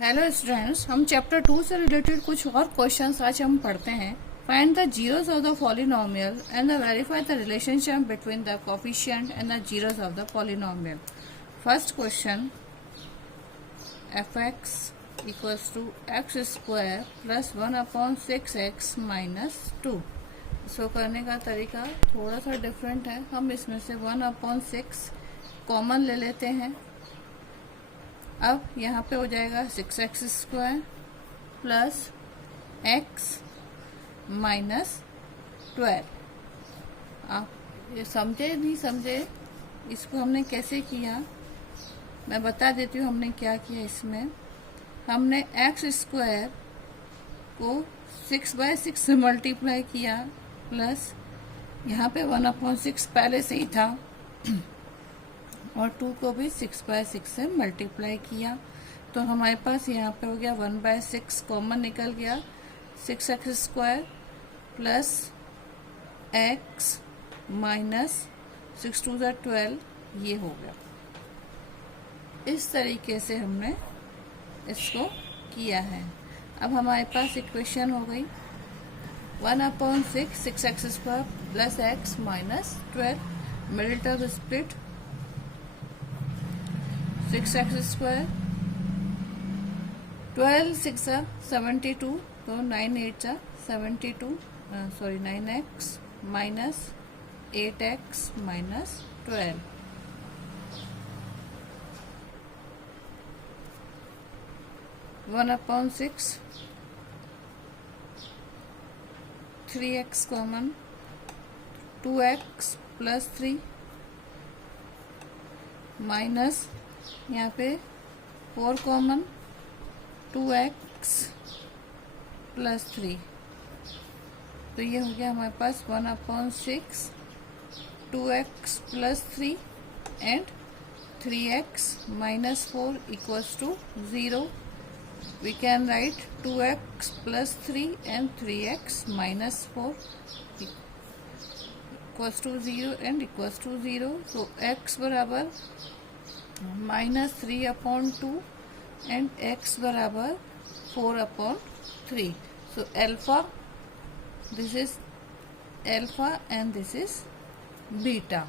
Hello students, हम chapter 2 से related कुछ और क्वेश्चंस आज हम पढ़ते हैं। Find the zeros of the polynomial and verify the relationship between the coefficient and the zeros of the polynomial. First question, f x equals to x square plus 1/6x minus 2। इसको करने का तरीका थोड़ा सा डिफरेंट है। हम इसमें से 1/6 कॉमन ले लेते हैं। अब यहाँ पे हो जाएगा 6x square plus x minus 12। आप ये समझे नहीं समझे, इसको हमने कैसे किया मैं बता देती हूँ। हमने क्या किया, इसमें हमने x स्क्वायर को 6/6 से मल्टीप्लाई किया प्लस यहाँ पे 1/6 पहले से ही था और 2 को भी 6/6 से मल्टीप्लाई किया, तो हमारे पास यहाँ पे हो गया 1/6 कॉमन निकल गया। 6x square plus x minus 6 2 12, ये हो गया। इस तरीके से हमने इसको किया है। अब हमारे पास इक्वेशन हो गई 1/6 6x square plus x minus 12। Middle term split 6x square 12 6 72, तो 9 8 72, 9x minus 8x minus 12। 1/6 3x common 2x plus 3 minus यहाँ पे 4 कॉमन 2x प्लस 3, तो ये हो गया हमारे पास 1/6 2x plus 3 and 3x minus 4 equals to 0। We can write 2x plus 3 and 3x minus 4 equals to 0 and equals to 0। तो x बराबर -3/2 एंड x बराबर 4/3। So alpha, this is alpha and this is beta.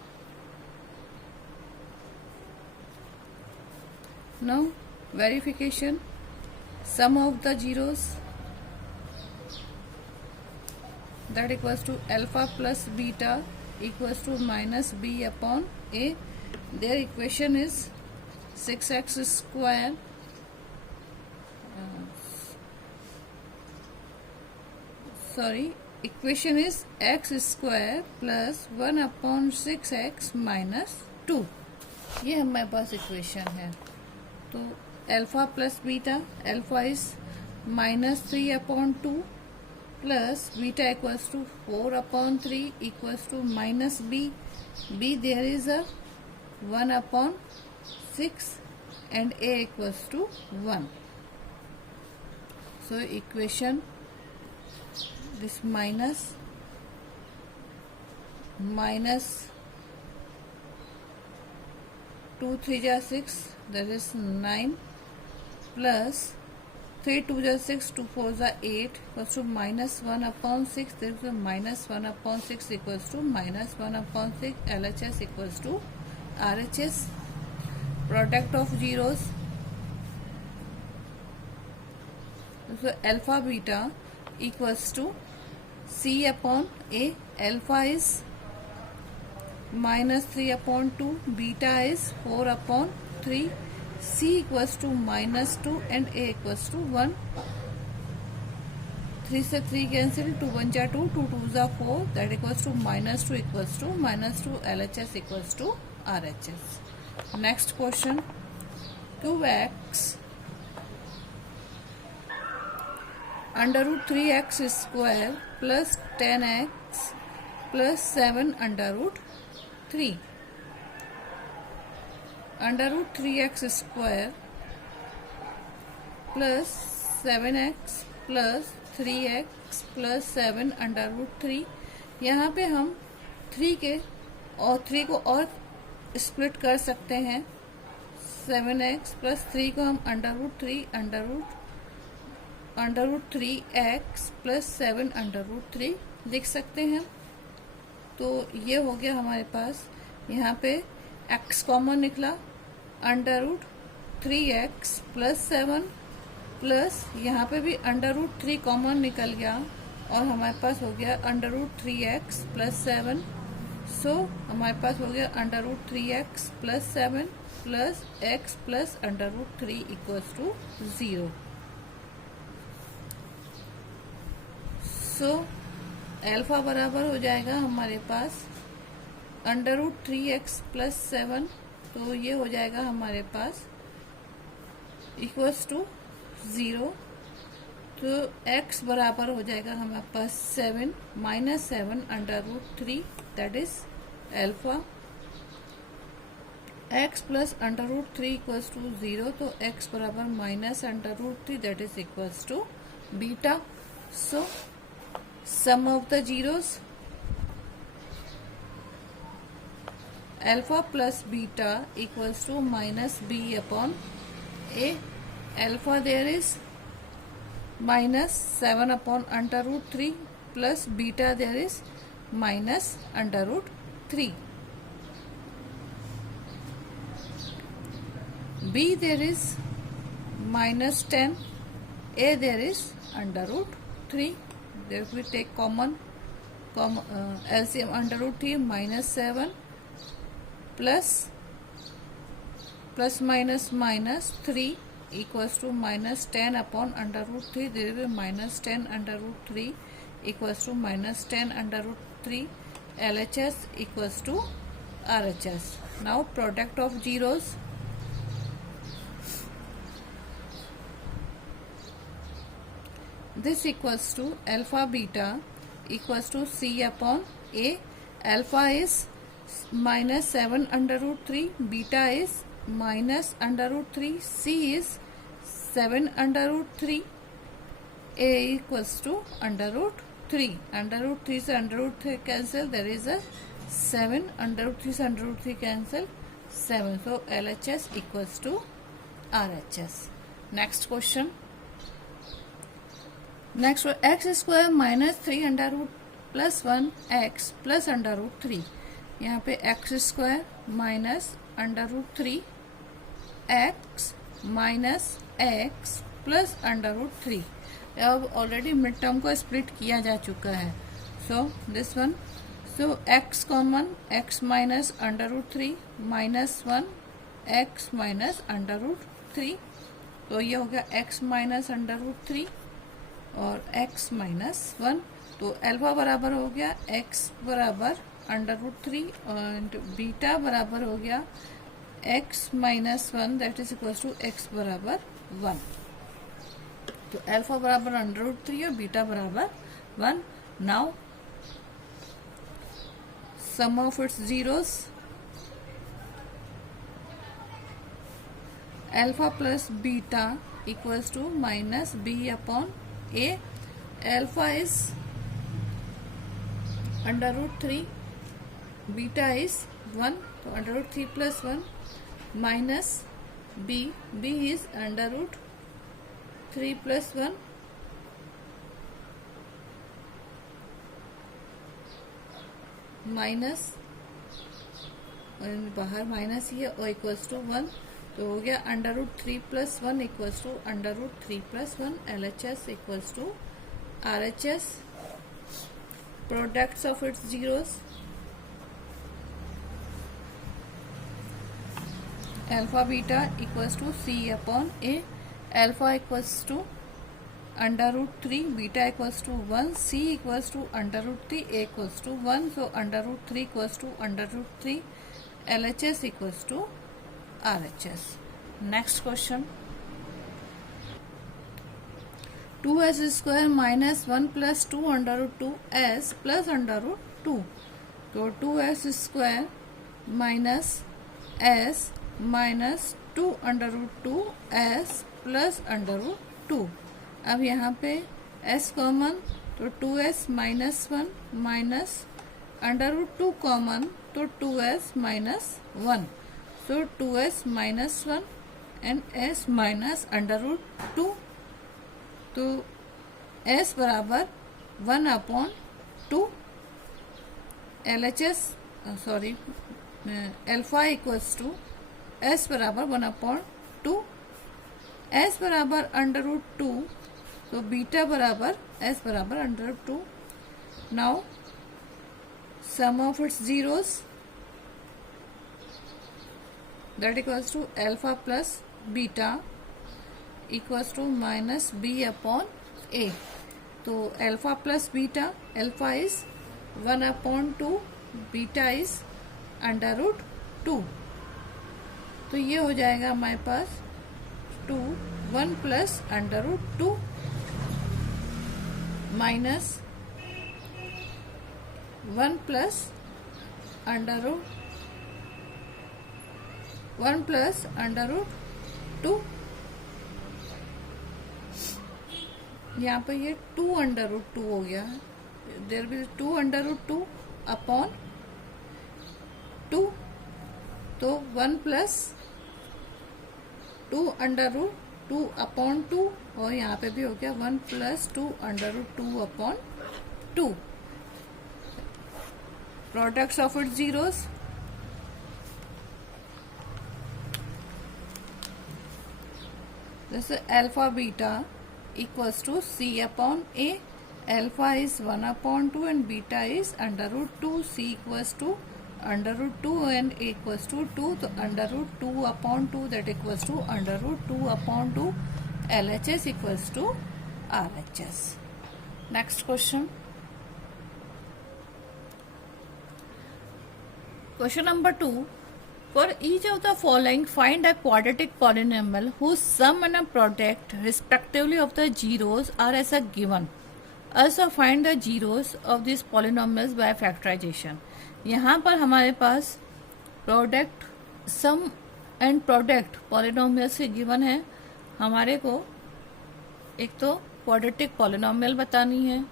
Now verification, sum of the zeros that equals to alpha plus beta equals to minus b/a. Their equation is 6x square equation is x square plus 1/6x minus 2। ये हमारे पास equation है। तो alpha plus beta, alpha is -3/2 plus beta equals to 4/3 equals to minus b there is a 1/6 and a equals to 1. So equation this minus 2 3 6, that is 9 plus 3 2 6 2 4 8 equals to -1/6. There is a -1/6 equals to -1/6. LHS equals to RHS. Product of zeros, so alpha beta equals to C/A. Alpha is -3/2, beta is 4/3, C equals to -2 and A equals to 1। 3 से 3 cancel, 2 1 2, 2 2 4, that equals to -2 equals to -2। LHS equals to RHS। Next question, 2x √3x square plus 10x plus 7 √3। √3x square plus 7x plus 3x plus 7 √3। यहाँ पे हम 3 को और split कर सकते हैं। 7x plus 3 को हम under root 3x plus 7 under root 3 लिख सकते हैं। तो ये हो गया हमारे पास, यहाँ पे x कॉमन निकला, under root 3x plus 7 plus यहाँ पे भी अंडर रूट 3 कॉमन निकल गया और हमारे पास हो गया अंडर रूट 3x प्लस 7। सो हमारे पास हो गया under root 3x plus 7 plus x plus under root 3 equals to 0। So alpha बराबर हो जाएगा हमारे पास अंडर रूट 3x प्लस 7, तो ये हो जाएगा हमारे पास इक्वल्स टू 0। तो x बराबर हो जाएगा हमारे पास 7 minus 7 under root 3, that is alpha. x plus under root 3 equals to 0, तो x बराबर minus under root 3, that is equals to beta. So sum of the zeros, alpha plus beta equals to minus b upon a. Alpha there is minus 7 upon under root 3 plus beta there is minus under root 3. B there is minus 10, a there is under root 3. Therefore we take common LCM under root 3 minus 7 plus minus minus 3 equals to minus 10 upon under root 3. There will be minus 10 under root 3 equals to minus 10 under root 3. LHS equals to RHS. Now product of zeros. This equals to alpha beta equals to c upon a. Alpha is minus 7 under root 3, beta is minus under root 3, c is 7 under root 3, a equals to under root 3. Under root 3 से under root 3 cancel, there is a 7, under root 3 से under root 3 cancel 7. So LHS equals to RHS. Next question. Next x square minus 3 under root plus 1 x plus under root 3। यहाँ पे x square minus under root 3 x minus x plus under root 3। अब already mid term को split किया जा चुका है। So this one, so x common, x minus under root 3 minus 1 x minus under root 3। तो ये हो गया एक्स माइनस अंडर रूट 3 और x माइनस 1। तो अल्फा बराबर हो गया x बराबर अंडर रूट 3 और बीटा बराबर हो गया x minus 1, that is equal to x बराबर 1। तो अल्फा बराबर अंडर रूट 3 और बीटा बराबर 1। Now sum of its zeros, alpha plus beta equals to minus b upon a. Alpha is under root 3, beta is 1, so under root 3 plus 1 minus b is under root 3 plus 1 minus, बाहर minus ही है और equals to 1। तो हो गया under root 3 plus 1 equals to under root 3 plus 1। LHS equals to RHS। Products of its zeros, alpha beta equals to c upon a। Alpha equals to under root 3, beta equals to 1, c equals to under root 3, a equals to 1। So under root 3 equals to under root 3। LHS equals to RHS. Next question. 2s square minus 1 plus 2 under root 2s plus under root 2. तो 2s square minus s minus 2 under root 2s plus under root 2. अब यहाँ पे s common, तो 2s minus 1 minus under root 2 common, तो 2s minus 1। So 2s minus 1 and s minus under root 2। तो s बराबर 1/2 LHS sorry alpha equals to s बराबर 1/2, s बराबर under root 2, तो बीटा बराबर s बराबर under root 2। Now sum of its zeros that equals to alpha plus beta equals to minus b/a। तो alpha plus beta, alpha is 1/2, beta is under root 2। तो ये हो जाएगा हमारे पास 1 plus under root 2 minus 1 plus under root 2। यहाँ पर ये 2 अंडर रूट 2 हो गया। There will 2 under root 2 upon 2, तो 1 प्लस 2 अंडर रूट 2 अपॉन 2, और यहाँ पे भी हो गया 1 plus 2 under root 2 upon 2। Products of it zeros, जैसे alpha beta equals to c/a। Alpha is 1/2 and beta is under root 2। c equals to under root 2 and a equals to 2, तो under root 2/2 that equals to under root 2/2 LHS equals to RHS। Next question, question number 2, for each of the following find a quadratic polynomial whose sum and a product respectively of the zeros are as a given. Also find the zeros of these polynomials by factorization. यहाँ पर हमारे पास product, sum and product polynomial से given है। हमारे को एक तो क्वाड्रेटिक पॉलिनोमियल बतानी है,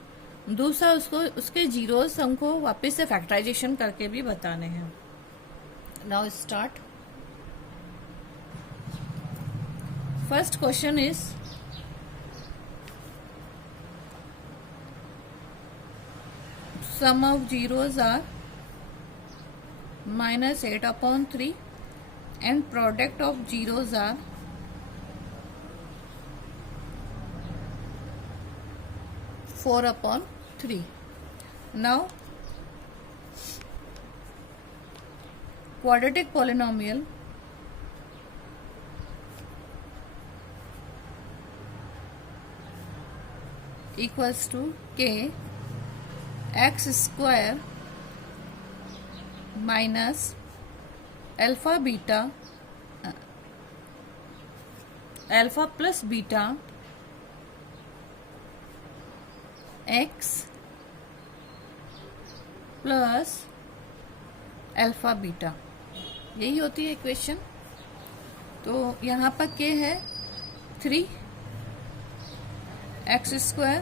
दूसरा उसके जीरोस हमको वापस से फैक्टराइजेशन करके भी बताने हैं। Now start. First question is sum of zeros are minus 8/3 and product of zeros are 4/3. Now quadratic polynomial equals to k x square minus alpha beta alpha plus beta x plus alpha beta, यही होती है equation. तो यहाँ पर k है 3x²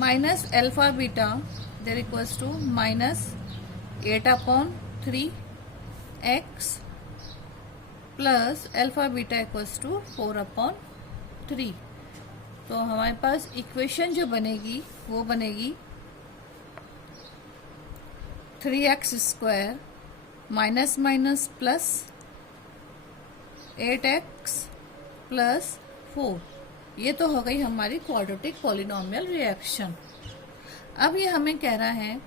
minus alpha beta there equals to minus 8/3x plus alpha beta equals to 4/3। तो हमारे पास equation जो बनेगी वो बनेगी 3x² minus minus plus 8x plus 4। ये तो हो गई हमारी क्वाड्रेटिक पॉलिनोमियल रिएक्शन। अब ये हमें कह रहा है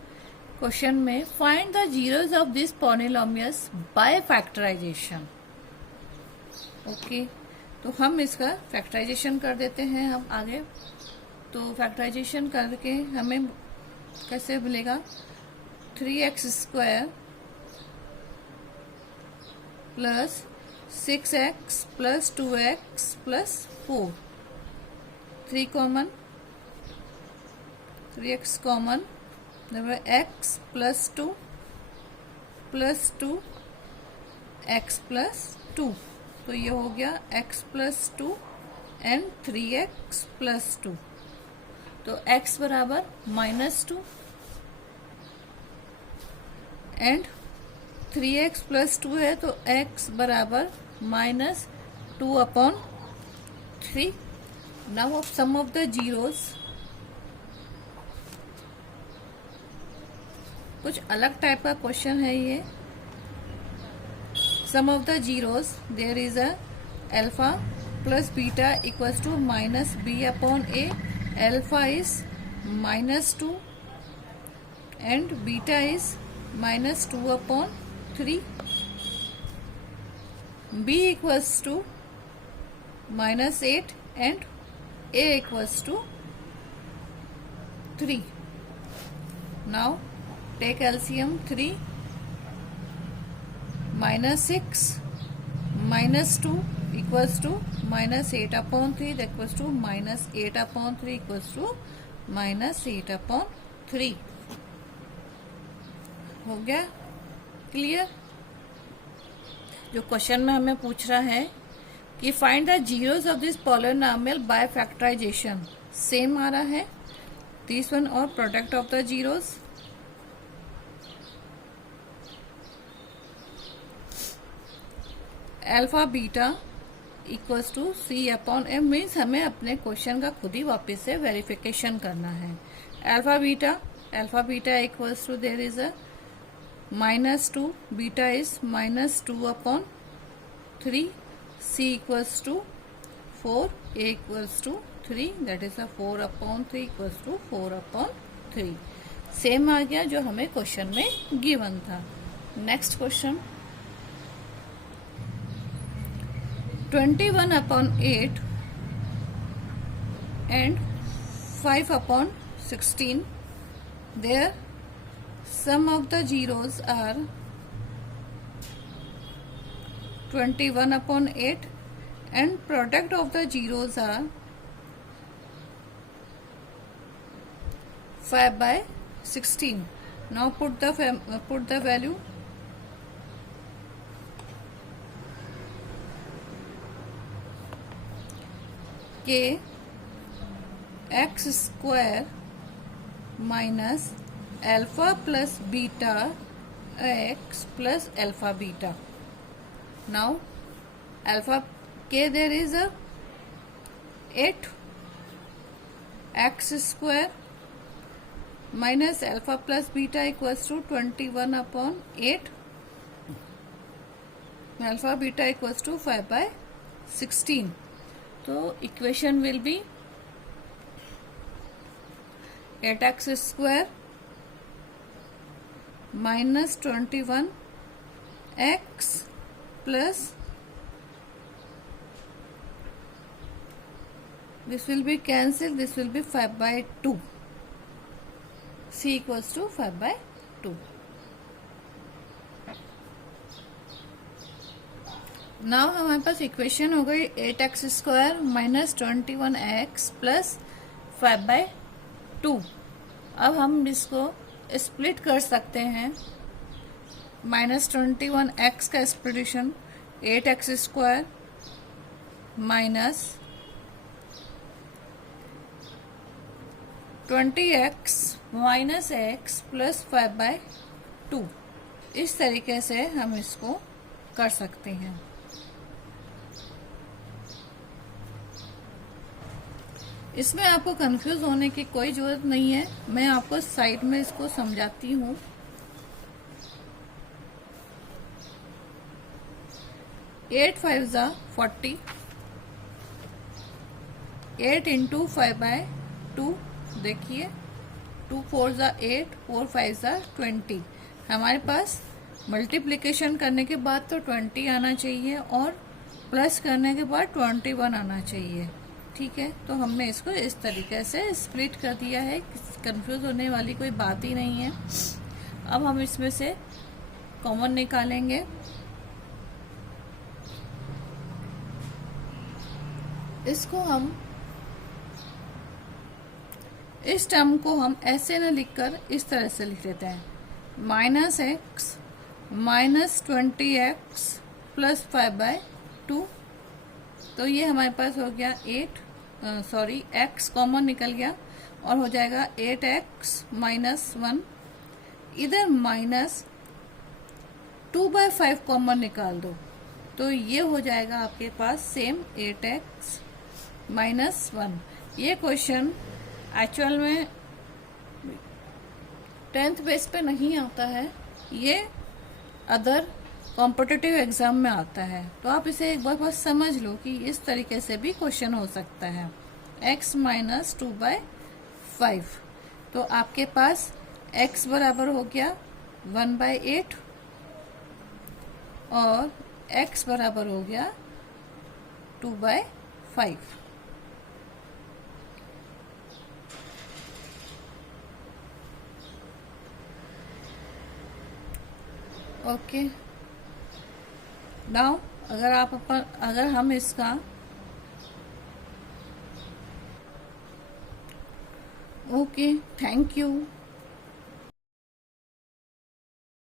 क्वेश्चन में find the zeros of this polynomials by factorisation. Okay, तो हम इसका फैक्टराइजेशन कर देते हैं हम आगे। तो फैक्टराइजेशन करके हमें कैसे मिलेगा 3x² plus 6x plus 2x plus 4, 3 common, 3x common, x plus 2 plus 2 x plus 2। तो ये हो गया x plus 2 and 3x plus 2। तो x बराबर -2 एंड 3x प्लस 2 है तो x बराबर -2/3। Now of sum of the zeros, कुछ अलग टाइप का क्वेश्चन है ये। Sum of the zeros, there is a alpha plus beta equals to -b/a। Alpha is -2 and beta is -2/3। b equals to -8 and a equals to 3। now take LCM। 3 -6 -2 equals to -8/3, that equals to -8/3 equals to -8/3। हो गया clear. जो question में हमें पूछ रहा है कि find the zeros of this polynomial by factorization, same आ रहा है दिस वन, और product of the zeros. Alpha beta equals to c/m means हमें अपने क्वेश्चन का खुद ही वापस से वेरिफिकेशन करना है। Alpha beta equals to, there is a -2, beta is -2/3, c equals to 4, a equals to 3, that is a 4/3 equals to 4/3। Same आ गया जो हमें क्वेश्चन में गिवन था। Next question, 21/8 and 5/16, there sum of the zeros are 21/8 and product of the zeros are 5/16। now put the value। k x square minus alpha plus beta x plus alpha beta। now alpha k, there is a 8 x square minus alpha plus beta equals to 21/8, alpha beta equals to 5/16। तो equation will be 8x square minus 21x plus, this will be cancelled, this will be 5/2, c equals to 5/2। Now हमारे पास equation हो गई 8x square minus 21x plus 5/2। अब हम इसको split कर सकते हैं। -21x का स्प्लिटेशन 8x square minus 20x minus x plus 5/2, इस तरीके से हम इसको कर सकते हैं। इसमें आपको कंफ्यूज होने की कोई जरूरत नहीं है, मैं आपको साइड में इसको समझाती हूँ। 8 5 = 40, 8 × 5/2, देखिए 2 4 = 8, 4 5 = 20। हमारे पास मल्टीप्लिकेशन करने के बाद तो 20 आना चाहिए और प्लस करने के बाद 21 आना चाहिए। ठीक है, तो हमने इसको इस तरीके से स्प्लिट कर दिया है, कंफ्यूज होने वाली कोई बात ही नहीं है। अब हम इसमें से कॉमन निकालेंगे। इसको हम, इस टर्म को हम ऐसे न लिखकर इस तरह से लिख लेते हैं, -x माइनस 20x प्लस 5/2। तो ये हमारे पास हो गया x कॉमन निकल गया और हो जाएगा 8x - 1, इधर माइनस 2/5 कॉमन निकाल दो तो ये हो जाएगा आपके पास सेम 8x माइनस 1। ये क्वेश्चन एक्चुअल में 10th बेस पे नहीं आता है, ये अदर कॉम्पिटिटिव एग्जाम में आता है। तो आप इसे एक बार बस समझ लो कि इस तरीके से भी क्वेश्चन हो सकता है। x माइनस 2/5 तो आपके पास x बराबर हो गया 1/8 और x बराबर हो गया 2/5। ओके, नाउ अगर हम इसका ओके, थैंक यू।